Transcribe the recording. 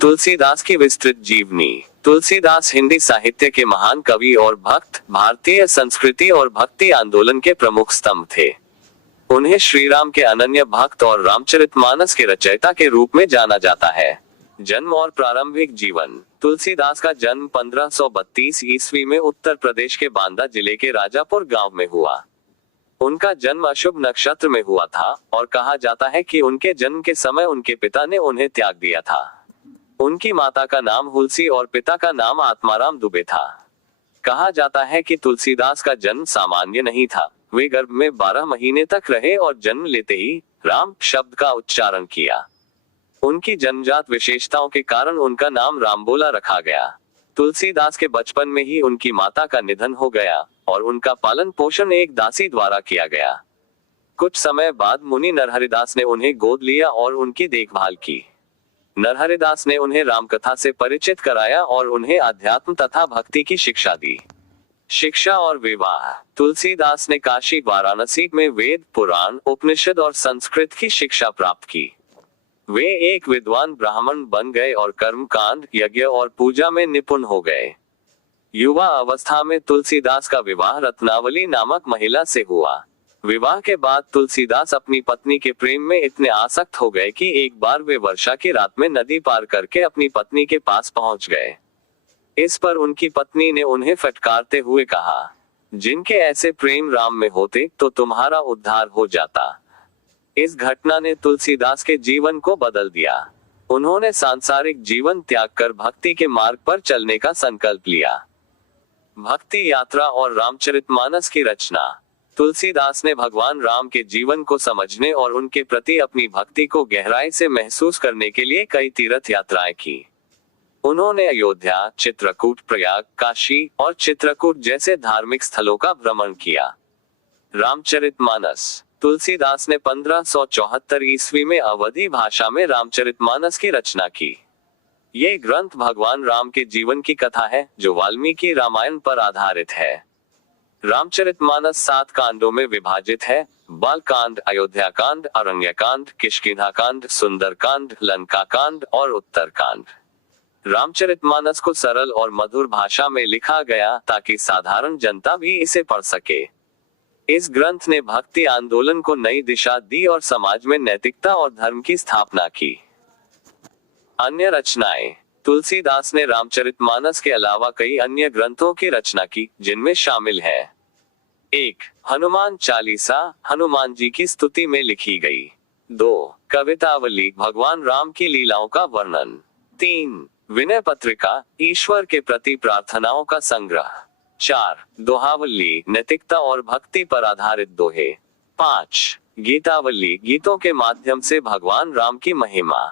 तुलसीदास की विस्तृत जीवनी। तुलसीदास हिंदी साहित्य के महान कवि और भक्त, भारतीय संस्कृति और भक्ति आंदोलन के प्रमुख स्तंभ थे। उन्हें श्री राम के अनन्य भक्त और रामचरितमानस के रचयिता के रूप में जाना जाता है। जन्म और प्रारंभिक जीवन। तुलसीदास का जन्म 1532 ईस्वी में उत्तर प्रदेश के बांदा जिले के राजापुर गांव में हुआ। उनका जन्म अशुभ नक्षत्र में हुआ था और कहा जाता है कि उनके जन्म के समय उनके पिता ने उन्हें त्याग दिया था। उनकी माता का नाम हुलसी और पिता का नाम आत्माराम दुबे था। कहा जाता है कि तुलसीदास का जन्म सामान्य नहीं था। वे गर्भ में 12 महीने तक रहे और जन्म लेते ही राम शब्द का उच्चारण किया। उनकी जन्मजात विशेषताओं के कारण उनका नाम रामबोला रखा गया। तुलसीदास के बचपन में ही उनकी माता का निधन हो गया और उनका पालन पोषण एक दासी द्वारा किया गया। कुछ समय बाद मुनि नरहरिदास ने उन्हें गोद लिया और उनकी देखभाल की। नरहरिदास ने उन्हें रामकथा से परिचित कराया और उन्हें अध्यात्म तथा भक्ति की शिक्षा दी। शिक्षा और विवाह। तुलसीदास ने काशी वाराणसी में वेद, पुराण, उपनिषद और संस्कृत की शिक्षा प्राप्त की। वे एक विद्वान ब्राह्मण बन गए और कर्मकांड, यज्ञ और पूजा में निपुण हो गए। युवा अवस्था में तुलसीदास का विवाह रत्नावली नामक महिला से हुआ। विवाह के बाद तुलसीदास अपनी पत्नी के प्रेम में इतने आसक्त हो गए कि एक बार वे वर्षा की रात में नदी पार करके अपनी पत्नी के पास पहुंच गए। इस पर उनकी पत्नी ने उन्हें फटकारते हुए कहा, जिनके ऐसे प्रेम राम में होते तो तुम्हारा उद्धार हो जाता। इस घटना ने तुलसीदास के जीवन को बदल दिया। उन्होंने सांसारिक जीवन त्याग कर भक्ति के मार्ग पर चलने का संकल्प लिया। भक्ति यात्रा और रामचरितमानस की रचना। तुलसीदास ने भगवान राम के जीवन को समझने और उनके प्रति अपनी भक्ति को गहराई से महसूस करने के लिए कई तीर्थ यात्राएं की। उन्होंने अयोध्या, चित्रकूट, प्रयाग, काशी और चित्रकूट जैसे धार्मिक स्थलों का भ्रमण किया। रामचरितमानस। तुलसीदास ने 1574 ईस्वी में अवधी भाषा में रामचरितमानस की रचना की। ये ग्रंथ भगवान राम के जीवन की कथा है जो वाल्मीकि रामायण पर आधारित है। रामचरितमानस 7 कांडों में विभाजित है। बालकांड, अयोध्याकांड, अरण्यकांड, किष्किंधाकांड, सुंदरकांड, लंकाकांड और उत्तरकांड। रामचरितमानस को सरल और मधुर भाषा में लिखा गया ताकि साधारण जनता भी इसे पढ़ सके। इस ग्रंथ ने भक्ति आंदोलन को नई दिशा दी और समाज में नैतिकता और धर्म की स्थापना की। अन्य रचनाएं। तुलसीदास ने रामचरितमानस के अलावा कई अन्य ग्रंथों की रचना की, जिनमें शामिल है 1. हनुमान चालीसा, हनुमान जी की स्तुति में लिखी गई। 2. कवितावली, भगवान राम की लीलाओं का वर्णन। 3. विनय पत्रिका, ईश्वर के प्रति प्रार्थनाओं का संग्रह। 4. दोहावली, नैतिकता और भक्ति पर आधारित दोहे। 5. गीतावली, गीतों के माध्यम से भगवान राम की महिमा।